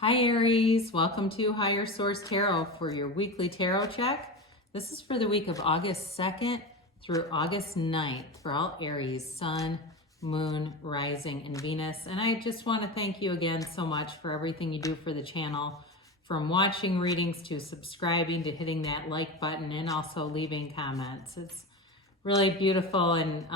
Hi Aries, welcome to Higher Source Tarot for your weekly tarot check. This is for the week of August 2nd through August 9th for all Aries, Sun, Moon, Rising, and Venus. And I just want to thank you again so much for everything you do for the channel, from watching readings to subscribing to hitting that like button and also leaving comments. It's really beautiful, and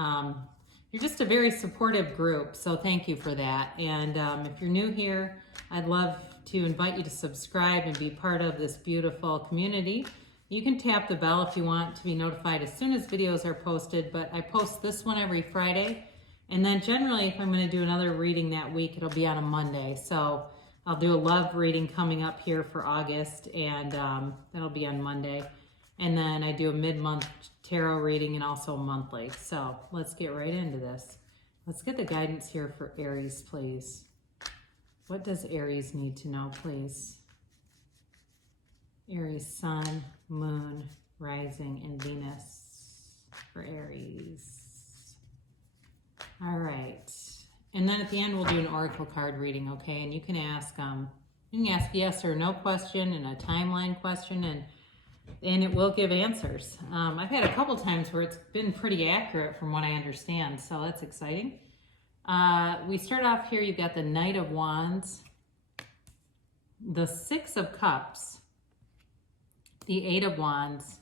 you're just a very supportive group, so thank you for that. And if you're new here, I'd love to invite you to subscribe and be part of this beautiful community. You can tap the bell if you want to be notified as soon as videos are posted, but I post this one every Friday, and then generally if I'm going to do another reading that week, it'll be on a Monday. So I'll do a love reading coming up here for August, and that'll be on Monday. And then I do a mid-month tarot reading and also monthly. So let's get right into this. Let's get the guidance here for Aries, please. What does Aries need to know, please? Aries, Sun, Moon, Rising, and Venus for Aries. All right. And then at the end, we'll do an oracle card reading, okay? And you can ask yes or no question and a timeline question, and it will give answers. I've had a couple times where it's been pretty accurate from what I understand, so that's exciting. We start off here, you've got the Knight of Wands, the Six of Cups, the Eight of Wands,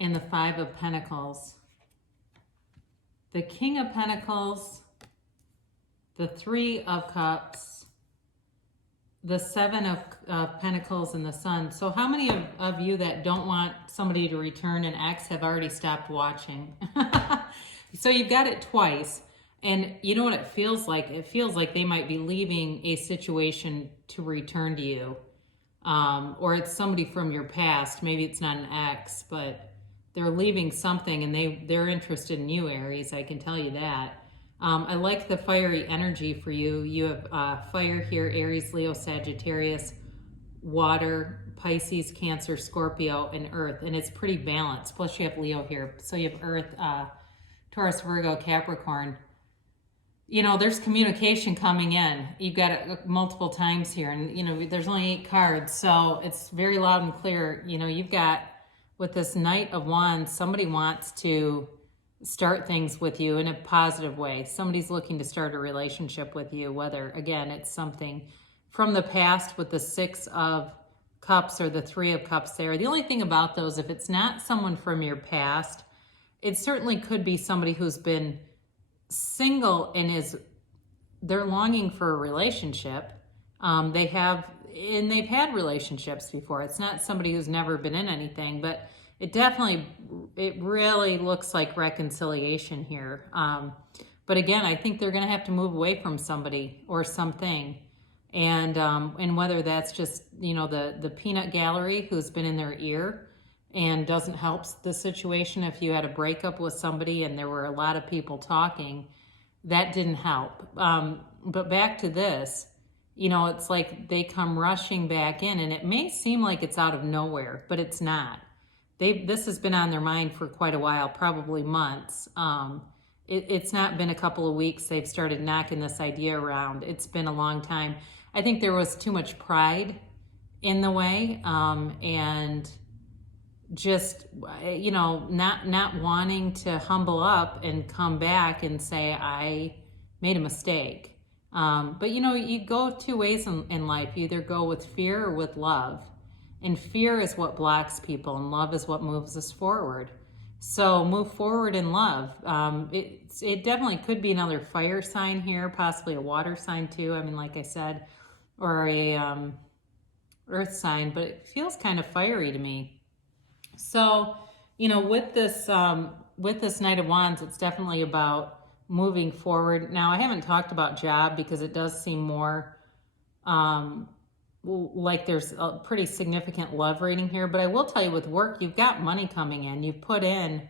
and the Five of Pentacles. The King of Pentacles, the Three of Cups, the Seven of Pentacles, and the Sun. So how many of you that don't want somebody to return an ex have already stopped watching? So you've got it twice. And you know what it feels like? It feels like they might be leaving a situation to return to you. Or it's somebody from your past. Maybe it's not an ex, but they're leaving something and they're interested in you, Aries. I can tell you that. I like the fiery energy for you. You have fire here, Aries, Leo, Sagittarius, water, Pisces, Cancer, Scorpio, and Earth. And it's pretty balanced. Plus you have Leo here. So you have Earth, Taurus, Virgo, Capricorn. You know, there's communication coming in. You've got it multiple times here. And, you know, there's only 8 cards. So it's very loud and clear. You know, you've got, with this Knight of Wands, somebody wants to start things with you in a positive way. Somebody's looking to start a relationship with you, whether, again, it's something from the past with the Six of Cups or the Three of Cups there. The only thing about those, if it's not someone from your past, it certainly could be somebody who's been single and they're longing for a relationship. They've had relationships before. It's not somebody who's never been in anything, but it really looks like reconciliation here. But again, I think they're going to have to move away from somebody or something. And whether that's just, you know, the peanut gallery who's been in their ear and doesn't help the situation. If you had a breakup with somebody and there were a lot of people talking, that didn't help. But back to this, you know, it's like they come rushing back in, and it may seem like it's out of nowhere, but it's not. This has been on their mind for quite a while, probably months. It's not been a couple of weeks they've started knocking this idea around. It's been a long time. I think there was too much pride in the way, and just, you know, not wanting to humble up and come back and say, I made a mistake. But, you know, you go 2 ways in life. You either go with fear or with love. And fear is what blocks people, and love is what moves us forward. So move forward in love. It definitely could be another fire sign here, possibly a water sign too. I mean, like I said, or a earth sign, but it feels kind of fiery to me. So, you know, with this Knight of Wands, it's definitely about moving forward. Now, I haven't talked about job because it does seem more like there's a pretty significant love reading here. But I will tell you, with work, you've got money coming in. You've put in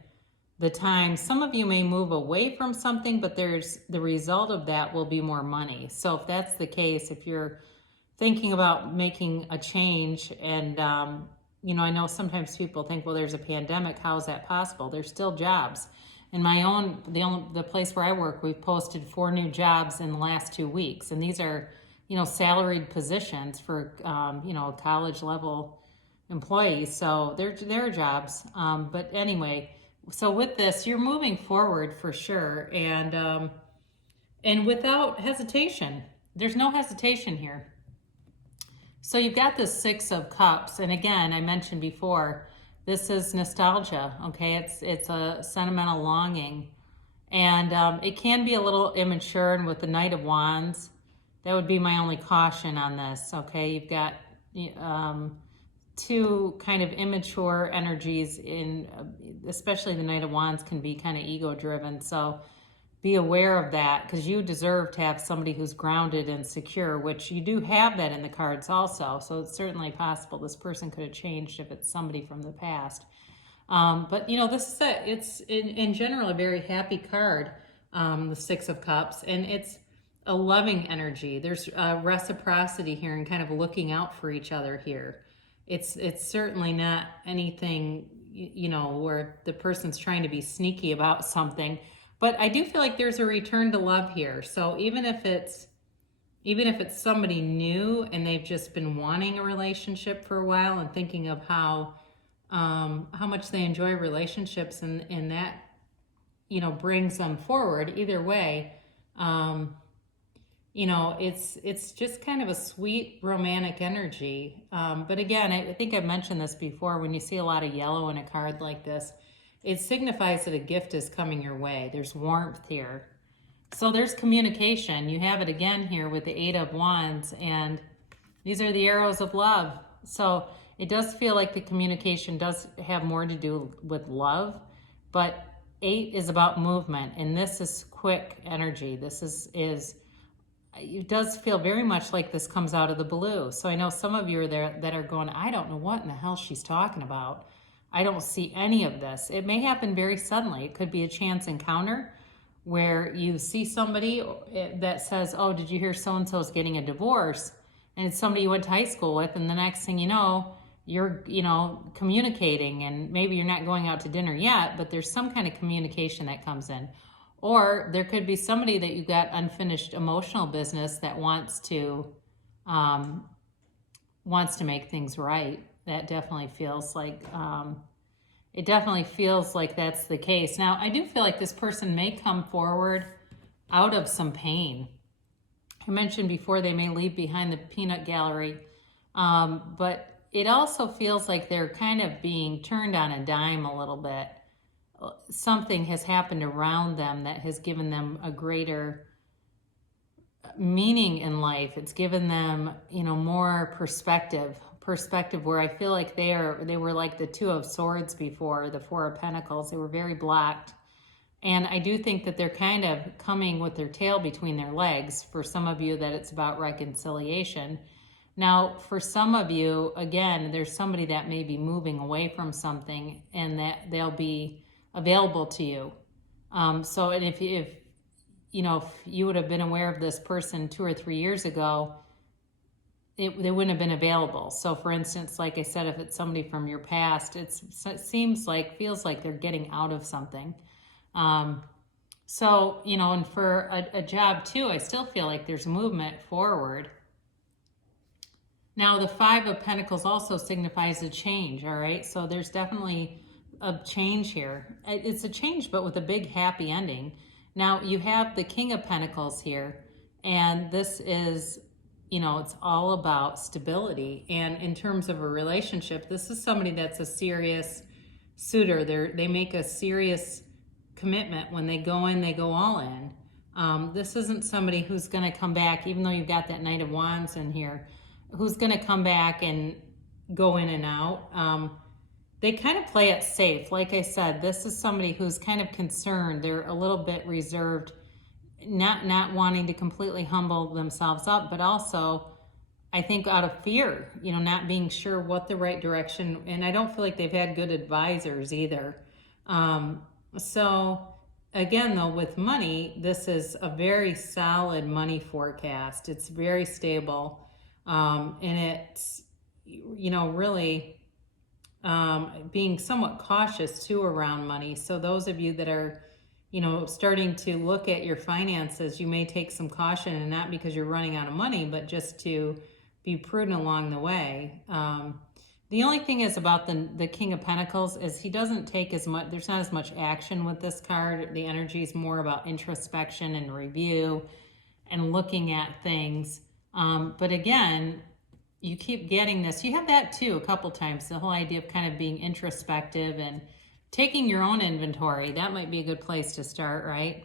the time. Some of you may move away from something, but the result of that will be more money. So if that's the case, if you're thinking about making a change, and you know, I know sometimes people think, well, there's a pandemic. How is that possible? There's still jobs. In the place where I work, we've posted 4 new jobs in the last 2 weeks. And these are salaried positions for, college level employees. So they're jobs. But anyway, so with this, you're moving forward for sure. And without hesitation, there's no hesitation here. So you've got the Six of Cups. And again, I mentioned before, this is nostalgia. Okay. It's a sentimental longing. And it can be a little immature, and with the Knight of Wands, that would be my only caution on this, okay? You've got two kind of immature energies especially the Knight of Wands can be kind of ego-driven, so be aware of that, because you deserve to have somebody who's grounded and secure, which you do have that in the cards also, so it's certainly possible this person could have changed if it's somebody from the past. But this is it's in general a very happy card, the Six of Cups, and it's a loving energy. There's reciprocity here and kind of looking out for each other here. It's certainly not anything, where the person's trying to be sneaky about something, but I do feel like there's a return to love here. So even if it's somebody new and they've just been wanting a relationship for a while and thinking of how much they enjoy relationships, and that, brings them forward either way. It's just kind of a sweet romantic energy. But again, I think I've mentioned this before, when you see a lot of yellow in a card like this, it signifies that a gift is coming your way. There's warmth here. So there's communication. You have it again here with the Eight of Wands, and these are the arrows of love. So it does feel like the communication does have more to do with love, but 8 is about movement, and this is quick energy. This is it does feel very much like this comes out of the blue. So I know some of you are there that are going, I don't know what in the hell she's talking about. I don't see any of this. It may happen very suddenly. It could be a chance encounter where you see somebody that says, oh, did you hear so-and-so's getting a divorce? And it's somebody you went to high school with, and the next thing you know, you're, communicating, and maybe you're not going out to dinner yet, but there's some kind of communication that comes in. Or there could be somebody that you got unfinished emotional business that wants to make things right. That definitely feels like, that's the case. Now, I do feel like this person may come forward out of some pain. I mentioned before they may leave behind the peanut gallery, but it also feels like they're kind of being turned on a dime a little bit. Something has happened around them that has given them a greater meaning in life. It's given them, more perspective where I feel like they were like the Two of Swords before, the Four of Pentacles. They were very blocked. And I do think that they're kind of coming with their tail between their legs. For some of you, that it's about reconciliation. Now, for some of you, again, there's somebody that may be moving away from something, and that they'll be available to you. So, and if you would have been aware of this person 2 or 3 years ago, they wouldn't have been available. So, for instance, like I said, if it's somebody from your past, it feels like they're getting out of something. So, and for a job too, I still feel like there's movement forward. Now, the Five of Pentacles also signifies a change, all right? So there's definitely a change here. It's a change, but with a big happy ending. Now, you have the King of Pentacles here, and this is, it's all about stability. And in terms of a relationship, this is somebody that's a serious suitor. They make a serious commitment. When they go in, they go all in. This isn't somebody who's going to come back, even though you've got that Knight of Wands in here, who's going to come back and go in and out. They kind of play it safe. Like I said, this is somebody who's kind of concerned. They're a little bit reserved, not wanting to completely humble themselves up, but also, I think, out of fear, not being sure what the right direction, and I don't feel like they've had good advisors either. So again, though, with money, this is a very solid money forecast. It's very stable, and it's, really being somewhat cautious too around money. So those of you that are you know, starting to look at your finances, you may take some caution, and not because you're running out of money, but just to be prudent along the way. The only thing is about the King of Pentacles is he doesn't take as much, there's not as much action with this card. The energy is more about introspection and review and looking at things. But again, you keep getting this. You have that too a couple times, the whole idea of kind of being introspective and taking your own inventory. That might be a good place to start, right?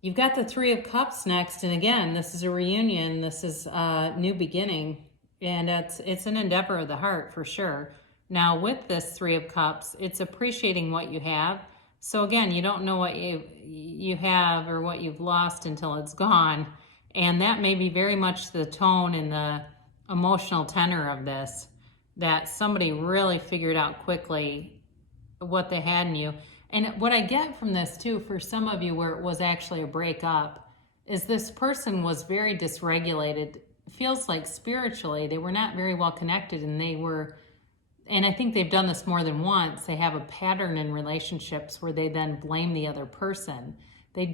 You've got the Three of Cups next, and again, this is a reunion. This is a new beginning, and it's an endeavor of the heart for sure. Now, with this Three of Cups, it's appreciating what you have. So again, you don't know what you have or what you've lost until it's gone, and that may be very much the tone and the emotional tenor of this, that somebody really figured out quickly what they had in you. And what I get from this too, for some of you where it was actually a breakup, is this person was very dysregulated. It feels like spiritually they were not very well connected, and I think they've done this more than once. They have a pattern in relationships where they then blame the other person. They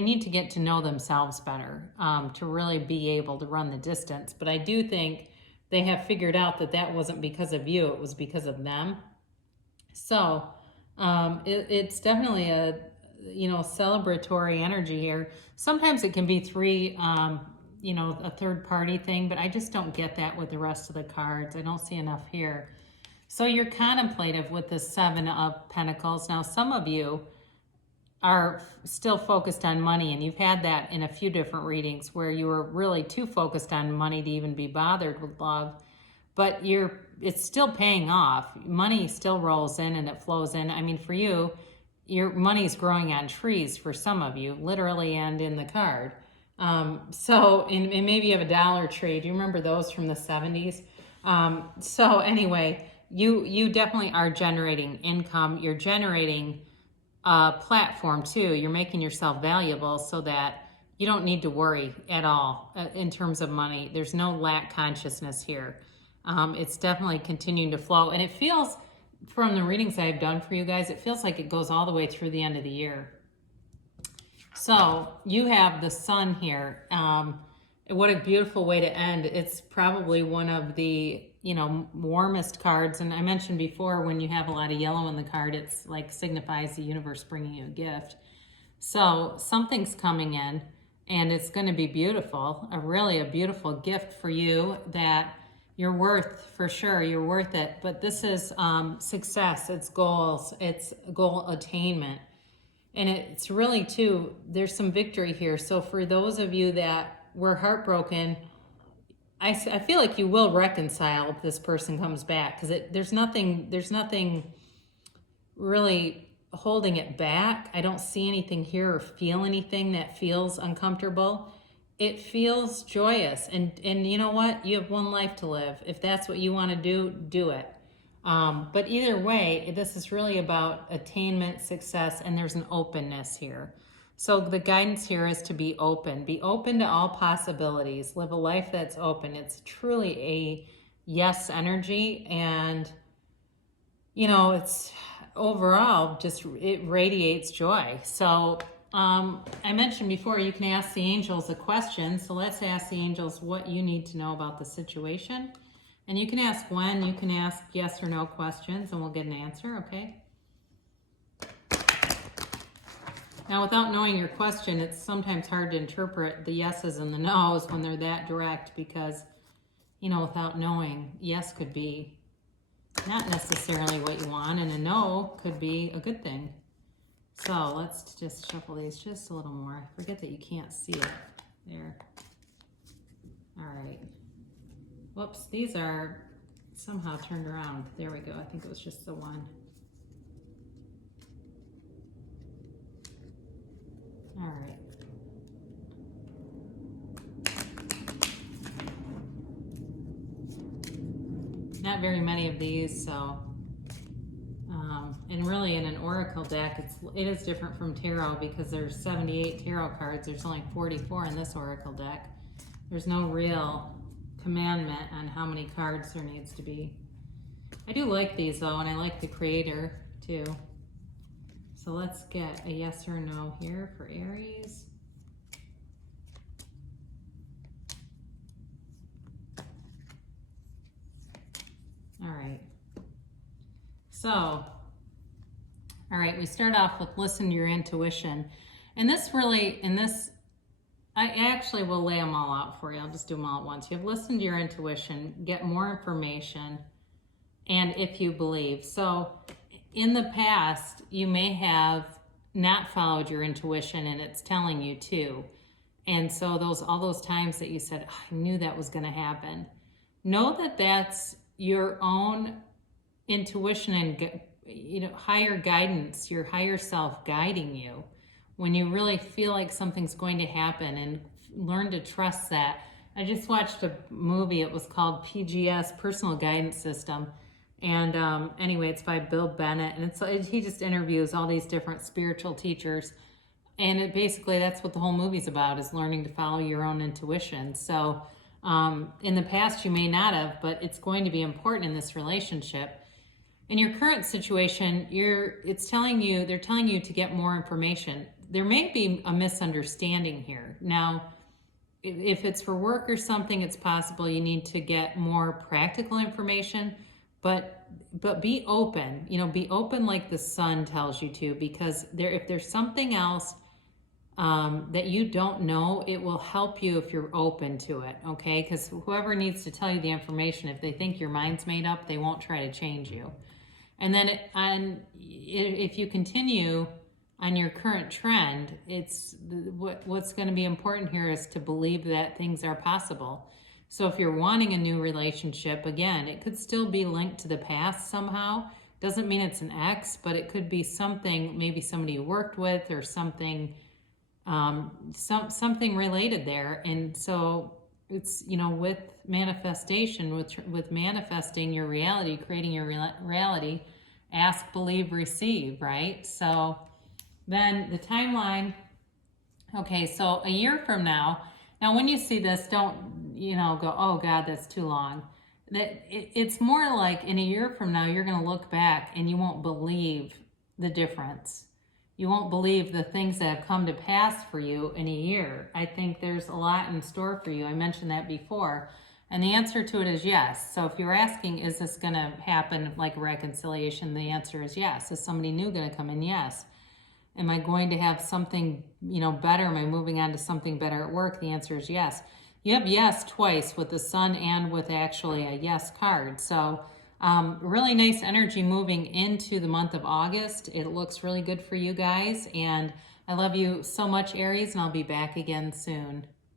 need to get to know themselves better to really be able to run the distance. But I do think they have figured out that that wasn't because of you, it was because of them. So it's definitely a, celebratory energy here. Sometimes it can be a third party thing, but I just don't get that with the rest of the cards. I don't see enough here. So you're contemplative with the Seven of Pentacles. Now, some of you are still focused on money, and you've had that in a few different readings where you were really too focused on money to even be bothered with love. But it's still paying off. Money still rolls in and it flows in. I mean, for you, your money's growing on trees for some of you, literally and in the card. And maybe you have a dollar tree. Do you remember those from the 70s? So anyway, you definitely are generating income. You're generating a platform too. You're making yourself valuable so that you don't need to worry at all in terms of money. There's no lack consciousness here. It's definitely continuing to flow. And it feels, from the readings I've done for you guys, it feels like it goes all the way through the end of the year. So you have the sun here. What a beautiful way to end. It's probably one of the, warmest cards. And I mentioned before, when you have a lot of yellow in the card, it's like signifies the universe bringing you a gift. So something's coming in and it's going to be beautiful, a beautiful gift for you that you're worth, for sure. You're worth it. But this is success. It's goals. It's goal attainment. And it's really, too, there's some victory here. So for those of you that were heartbroken, I feel like you will reconcile if this person comes back, because there's nothing really holding it back. I don't see anything here or feel anything that feels uncomfortable. It feels joyous. And you know what? You have one life to live. If that's what you want to do, do it. But either way, this is really about attainment, success, and there's an openness here. So the guidance here is to be open. Be open to all possibilities. Live a life that's open. It's truly a yes energy. And, it's overall just, it radiates joy. So I mentioned before, you can ask the angels a question. So let's ask the angels what you need to know about the situation. And you can ask when, you can ask yes or no questions, and we'll get an answer, okay? Now, without knowing your question, it's sometimes hard to interpret the yeses and the nos when they're that direct, because, without knowing, yes could be not necessarily what you want, and a no could be a good thing. So let's just shuffle these just a little more. I forget that you can't see it there. All right. Whoops, these are somehow turned around. There we go. I think it was just the one. All right. Not very many of these, so and really in an oracle deck, it is different from tarot, because there's 78 tarot cards. There's only 44 in this oracle deck. There's no real commandment on how many cards there needs to be. I do like these though, and I like the creator too. So let's get a yes or no here for Aries. All right. So, all right, we start off with listen to your intuition. And this really, I actually will lay them all out for you. I'll just do them all at once. You have listened to your intuition, get more information, and if you believe. So in the past, you may have not followed your intuition and it's telling you to. And so all those times that you said, oh, I knew that was going to happen. Know that that's your own intuition and higher guidance, your higher self guiding you when you really feel like something's going to happen, and learn to trust that. I just watched a movie. It was called PGS, Personal Guidance System. And anyway, it's by Bill Bennett, and he just interviews all these different spiritual teachers. And basically that's what the whole movie's about, is learning to follow your own intuition. So in the past you may not have, but it's going to be important in this relationship. In your current situation, they're telling you to get more information. There may be a misunderstanding here. Now, if it's for work or something, it's possible you need to get more practical information, but be open. Be open like the sun tells you to, because if there's something else that you don't know, it will help you if you're open to it, okay? Because whoever needs to tell you the information, if they think your mind's made up, they won't try to change you. And then if you continue on your current trend, what's going to be important here is to believe that things are possible. So if you're wanting a new relationship, again, it could still be linked to the past somehow. Doesn't mean it's an ex, but it could be something, maybe somebody you worked with or something, something related there. And so it's, with manifestation, with manifesting your reality, creating your reality, ask, believe, receive, right? So then the timeline, okay, so a year from now when you see this, don't, go, oh God, that's too long. It's more like in a year from now, you're going to look back and you won't believe the difference. You won't believe the things that have come to pass for you in a year. I think there's a lot in store for you. I mentioned that before. And the answer to it is yes. So if you're asking, is this going to happen like a reconciliation? The answer is yes. Is somebody new going to come in? Yes. Am I going to have something, better? Am I moving on to something better at work? The answer is yes. You have yes twice with the sun and with actually a yes card. So really nice energy moving into the month of August. It looks really good for you guys. And I love you so much, Aries, and I'll be back again soon.